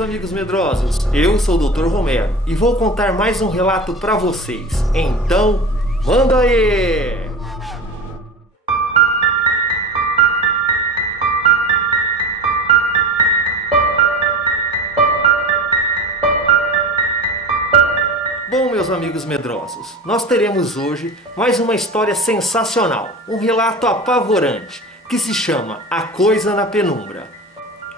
meus amigos medrosos, eu sou o Dr. Romero e vou contar mais um relato para vocês. Então, manda aí! Bom, meus amigos medrosos, nós teremos hoje mais uma história sensacional, um relato apavorante, que se chama A Coisa na Penumbra.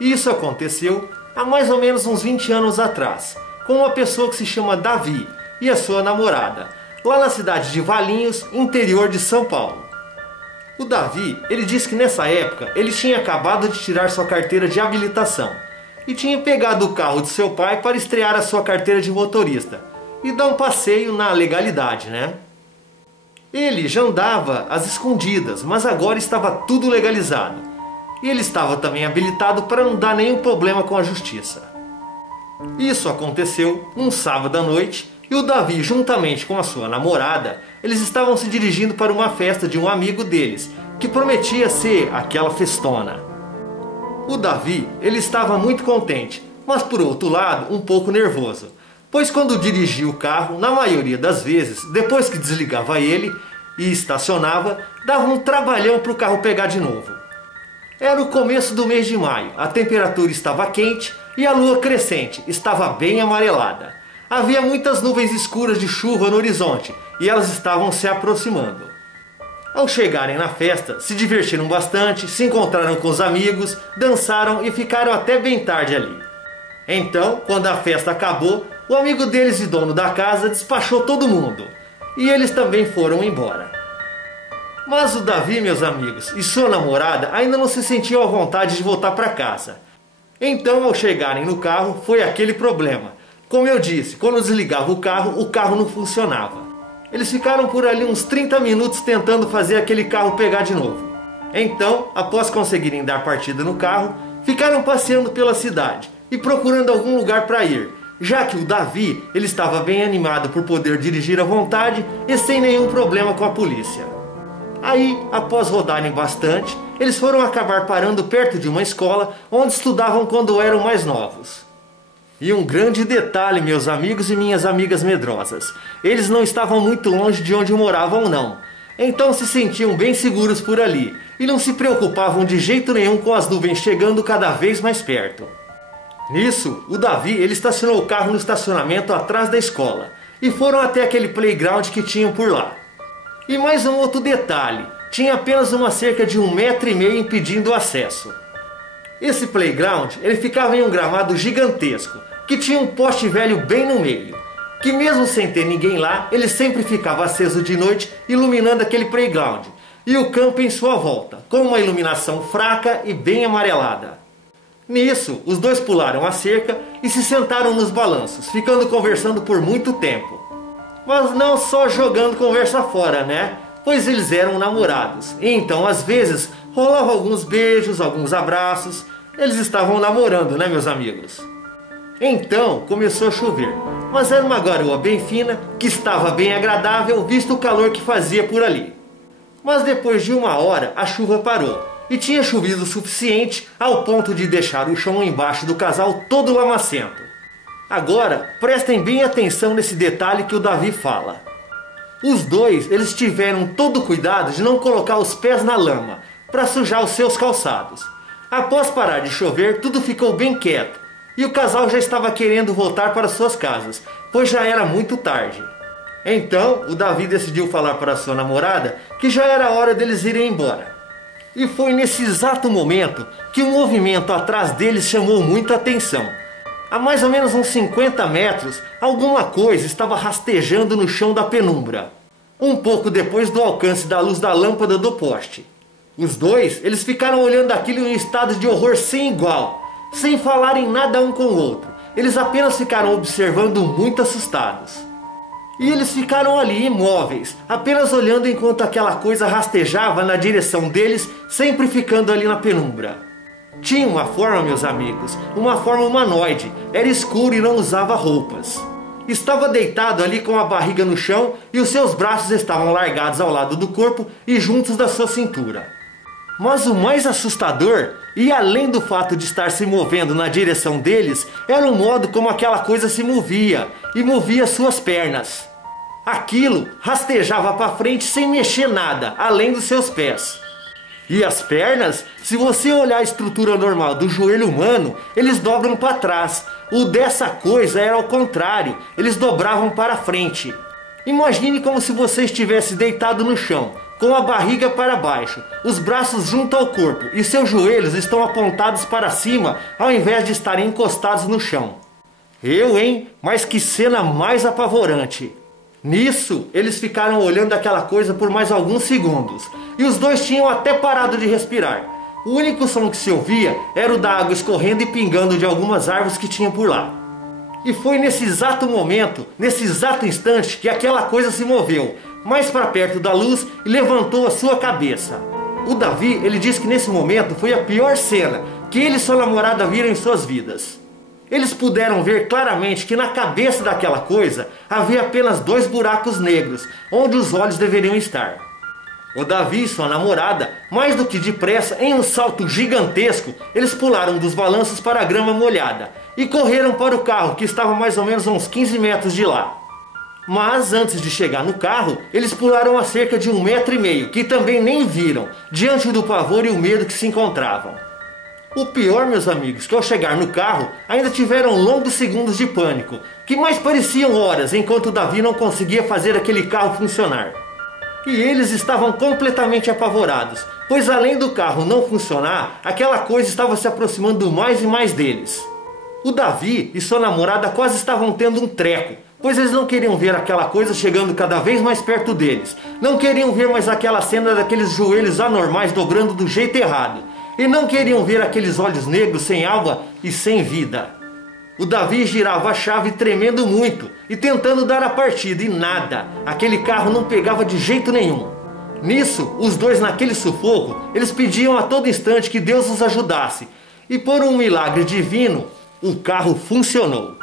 Isso aconteceu há mais ou menos uns 20 anos atrás, com uma pessoa que se chama Davi e a sua namorada, lá na cidade de Valinhos, interior de São Paulo. O Davi, ele disse que nessa época ele tinha acabado de tirar sua carteira de habilitação e tinha pegado o carro de seu pai para estrear a sua carteira de motorista e dar um passeio na legalidade, né? Ele já andava às escondidas, mas agora estava tudo legalizado. E ele estava também habilitado para não dar nenhum problema com a justiça. Isso aconteceu um sábado à noite e o Davi, juntamente com a sua namorada, eles estavam se dirigindo para uma festa de um amigo deles, que prometia ser aquela festona. O Davi, ele estava muito contente, mas por outro lado, um pouco nervoso, pois quando dirigia o carro, na maioria das vezes, depois que desligava ele e estacionava, dava um trabalhão para o carro pegar de novo. Era o começo do mês de maio, a temperatura estava quente e a lua crescente estava bem amarelada. Havia muitas nuvens escuras de chuva no horizonte e elas estavam se aproximando. Ao chegarem na festa, se divertiram bastante, se encontraram com os amigos, dançaram e ficaram até bem tarde ali. Então, quando a festa acabou, o amigo deles e dono da casa despachou todo mundo e eles também foram embora. Mas o Davi, meus amigos, e sua namorada ainda não se sentiam à vontade de voltar para casa. Então, ao chegarem no carro, foi aquele problema. Como eu disse, quando desligava o carro não funcionava. Eles ficaram por ali uns 30 minutos tentando fazer aquele carro pegar de novo. Então, após conseguirem dar partida no carro, ficaram passeando pela cidade e procurando algum lugar para ir, já que o Davi ele estava bem animado por poder dirigir à vontade e sem nenhum problema com a polícia. Aí, após rodarem bastante, eles foram acabar parando perto de uma escola onde estudavam quando eram mais novos. E um grande detalhe, meus amigos e minhas amigas medrosas, eles não estavam muito longe de onde moravam não, então se sentiam bem seguros por ali e não se preocupavam de jeito nenhum com as nuvens chegando cada vez mais perto. Nisso, o Davi ele estacionou o carro no estacionamento atrás da escola e foram até aquele playground que tinham por lá. E mais um outro detalhe, tinha apenas uma cerca de 1,5 metro impedindo o acesso. Esse playground ele ficava em um gramado gigantesco, que tinha um poste velho bem no meio, que mesmo sem ter ninguém lá, ele sempre ficava aceso de noite iluminando aquele playground e o campo em sua volta, com uma iluminação fraca e bem amarelada. Nisso, os dois pularam a cerca e se sentaram nos balanços, ficando conversando por muito tempo. Mas não só jogando conversa fora, né? Pois eles eram namorados. E então, às vezes, rolavam alguns beijos, alguns abraços. Eles estavam namorando, né, meus amigos? Então, começou a chover. Mas era uma garoa bem fina, que estava bem agradável, visto o calor que fazia por ali. Mas depois de 1 hora, a chuva parou. E tinha chovido o suficiente ao ponto de deixar o chão embaixo do casal todo lamacento. Agora, prestem bem atenção nesse detalhe que o Davi fala. Os dois, eles tiveram todo o cuidado de não colocar os pés na lama, para sujar os seus calçados. Após parar de chover, tudo ficou bem quieto, e o casal já estava querendo voltar para suas casas, pois já era muito tarde. Então, o Davi decidiu falar para sua namorada que já era hora deles irem embora. E foi nesse exato momento que um movimento atrás deles chamou muita atenção. A mais ou menos uns 50 metros, alguma coisa estava rastejando no chão da penumbra, um pouco depois do alcance da luz da lâmpada do poste. Os dois, eles ficaram olhando aquilo em um estado de horror sem igual, sem falarem nada um com o outro. Eles apenas ficaram observando muito assustados. E eles ficaram ali imóveis, apenas olhando enquanto aquela coisa rastejava na direção deles, sempre ficando ali na penumbra. Tinha uma forma, meus amigos, uma forma humanoide, era escuro e não usava roupas. Estava deitado ali com a barriga no chão e os seus braços estavam largados ao lado do corpo e juntos da sua cintura. Mas o mais assustador E além do fato de estar se movendo na direção deles, era o modo como aquela coisa se movia, e movia suas pernas. Aquilo rastejava para frente sem mexer nada, além dos seus pés. E as pernas, se você olhar a estrutura normal do joelho humano, eles dobram para trás. O dessa coisa era ao contrário, eles dobravam para frente. Imagine como se você estivesse deitado no chão, com a barriga para baixo, os braços junto ao corpo e seus joelhos estão apontados para cima ao invés de estarem encostados no chão. Mas que cena mais apavorante! Nisso, eles ficaram olhando aquela coisa por mais alguns segundos, e os dois tinham até parado de respirar. O único som que se ouvia era o da água escorrendo e pingando de algumas árvores que tinham por lá. E foi nesse exato momento, nesse exato instante, que aquela coisa se moveu mais para perto da luz e levantou a sua cabeça. O Davi, ele disse que nesse momento foi a pior cena que ele e sua namorada viram em suas vidas. Eles puderam ver claramente que na cabeça daquela coisa havia apenas 2 buracos negros, onde os olhos deveriam estar. O Davi e sua namorada, mais do que depressa, em um salto gigantesco, eles pularam dos balanços para a grama molhada e correram para o carro, que estava mais ou menos a uns 15 metros de lá. Mas antes de chegar no carro, eles pularam a cerca de 1,5 metros, que também nem viram, diante do pavor e o medo que se encontravam. O pior, meus amigos, que ao chegar no carro, ainda tiveram longos segundos de pânico, que mais pareciam horas, enquanto o Davi não conseguia fazer aquele carro funcionar. E eles estavam completamente apavorados, pois além do carro não funcionar, aquela coisa estava se aproximando mais e mais deles. O Davi e sua namorada quase estavam tendo um treco, pois eles não queriam ver aquela coisa chegando cada vez mais perto deles. Não queriam ver mais aquela cena daqueles joelhos anormais dobrando do jeito errado. E não queriam ver aqueles olhos negros sem alma e sem vida. O Davi girava a chave tremendo muito e tentando dar a partida, e nada, aquele carro não pegava de jeito nenhum. Nisso, os dois naquele sufoco, eles pediam a todo instante que Deus os ajudasse. E por um milagre divino, o carro funcionou.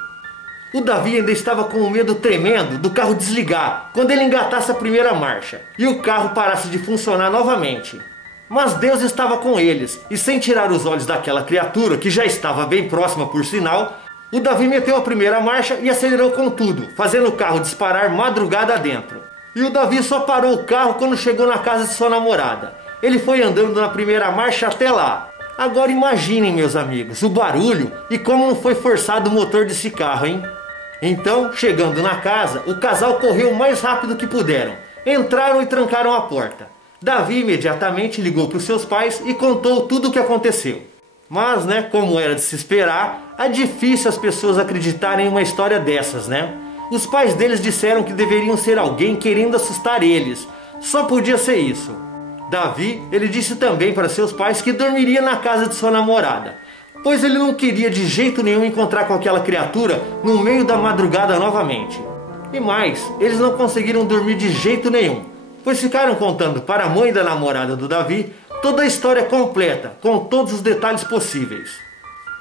O Davi ainda estava com um medo tremendo do carro desligar quando ele engatasse a primeira marcha e o carro parasse de funcionar novamente. Mas Deus estava com eles, e sem tirar os olhos daquela criatura, que já estava bem próxima por sinal, o Davi meteu a primeira marcha e acelerou com tudo, fazendo o carro disparar madrugada adentro. E o Davi só parou o carro quando chegou na casa de sua namorada. Ele foi andando na primeira marcha até lá. Agora imaginem, meus amigos, o barulho e como não foi forçado o motor desse carro, hein? Então, chegando na casa, o casal correu o mais rápido que puderam. Entraram e trancaram a porta. Davi imediatamente ligou para os seus pais e contou tudo o que aconteceu. Mas, como era de se esperar, é difícil as pessoas acreditarem em uma história dessas, Os pais deles disseram que deveriam ser alguém querendo assustar eles. Só podia ser isso. Davi, ele disse também para seus pais que dormiria na casa de sua namorada, pois ele não queria de jeito nenhum encontrar com aquela criatura no meio da madrugada novamente. E mais, eles não conseguiram dormir de jeito nenhum, pois ficaram contando para a mãe da namorada do Davi toda a história completa, com todos os detalhes possíveis.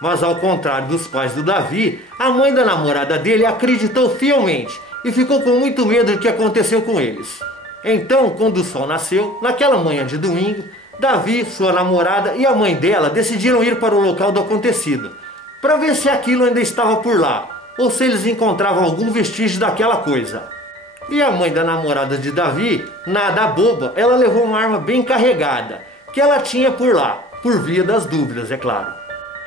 Mas ao contrário dos pais do Davi, a mãe da namorada dele acreditou fielmente e ficou com muito medo do que aconteceu com eles. Então, quando o sol nasceu, naquela manhã de domingo, Davi, sua namorada e a mãe dela decidiram ir para o local do acontecido, para ver se aquilo ainda estava por lá, ou se eles encontravam algum vestígio daquela coisa. E a mãe da namorada de Davi, nada boba, ela levou uma arma bem carregada, que ela tinha por lá, por via das dúvidas, é claro.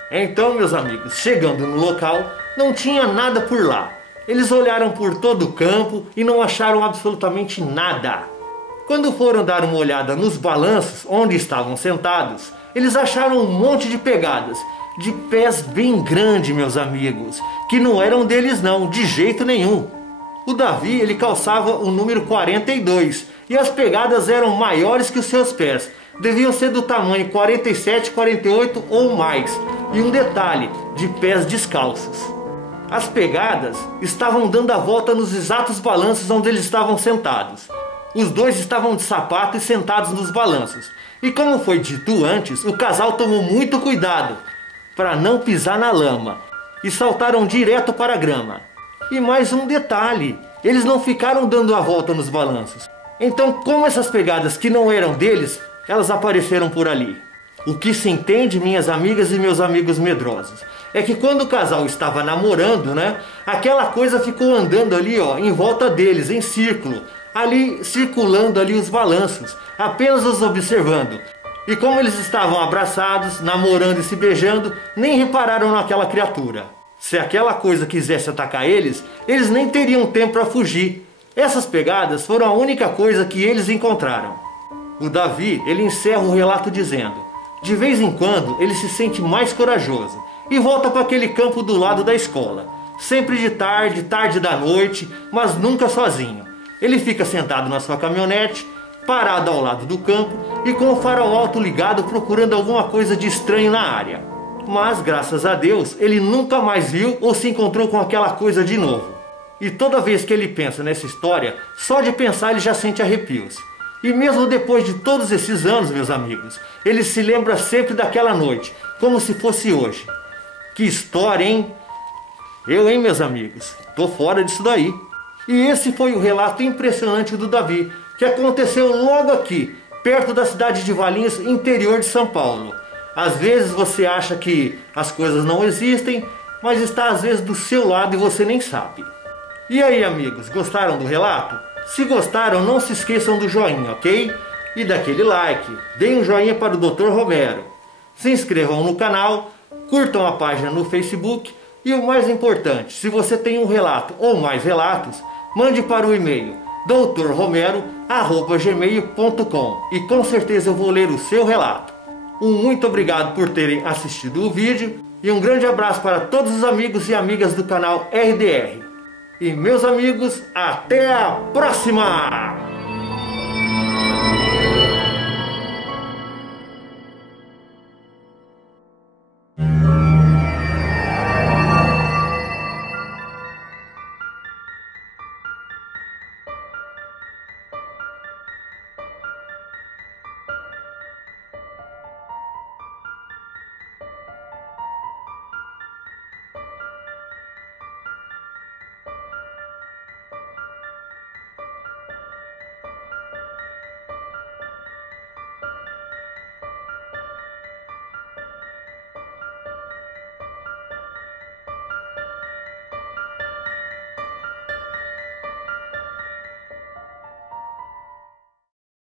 Então, meus amigos, chegando no local, não tinha nada por lá. Eles olharam por todo o campo e não acharam absolutamente nada. Quando foram dar uma olhada nos balanços onde estavam sentados, eles acharam um monte de pegadas, de pés bem grandes, meus amigos, que não eram deles não, de jeito nenhum. O Davi, ele calçava o número 42 e as pegadas eram maiores que os seus pés. Deviam ser do tamanho 47, 48 ou mais. E um detalhe, de pés descalços. As pegadas estavam dando a volta nos exatos balanços onde eles estavam sentados. Os dois estavam de sapato e sentados nos balanços. E como foi dito antes, o casal tomou muito cuidado para não pisar na lama e saltaram direto para a grama. E mais um detalhe, eles não ficaram dando a volta nos balanços. Então, como essas pegadas que não eram deles, elas apareceram por ali? O que se entende, minhas amigas e meus amigos medrosos, é que quando o casal estava namorando, né, aquela coisa ficou andando ali, ó, em volta deles, em círculo, ali circulando ali os balanços, apenas os observando. E como eles estavam abraçados, namorando e se beijando, nem repararam naquela criatura. Se aquela coisa quisesse atacar eles, eles nem teriam tempo para fugir. Essas pegadas foram a única coisa que eles encontraram. O Davi, ele encerra o relato dizendo: de vez em quando ele se sente mais corajoso e volta para aquele campo do lado da escola. Sempre de tarde, tarde da noite, mas nunca sozinho. Ele fica sentado na sua caminhonete, parado ao lado do campo e com o farol alto ligado procurando alguma coisa de estranho na área. Mas, graças a Deus, ele nunca mais viu ou se encontrou com aquela coisa de novo. E toda vez que ele pensa nessa história, só de pensar ele já sente arrepios. E mesmo depois de todos esses anos, meus amigos, ele se lembra sempre daquela noite, como se fosse hoje. Que história, hein? Hein, meus amigos? Tô fora disso daí. E esse foi o relato impressionante do Davi, que aconteceu logo aqui, perto da cidade de Valinhos, interior de São Paulo. Às vezes você acha que as coisas não existem, mas está às vezes do seu lado e você nem sabe. E aí, amigos, gostaram do relato? Se gostaram, não se esqueçam do joinha, ok? E daquele like. Deem um joinha para o Dr. Romero. Se inscrevam no canal, curtam a página no Facebook e o mais importante, se você tem um relato ou mais relatos, mande para o e-mail drromero@gmail.com e com certeza eu vou ler o seu relato. Um muito obrigado por terem assistido o vídeo e um grande abraço para todos os amigos e amigas do canal RDR. E meus amigos, até a próxima!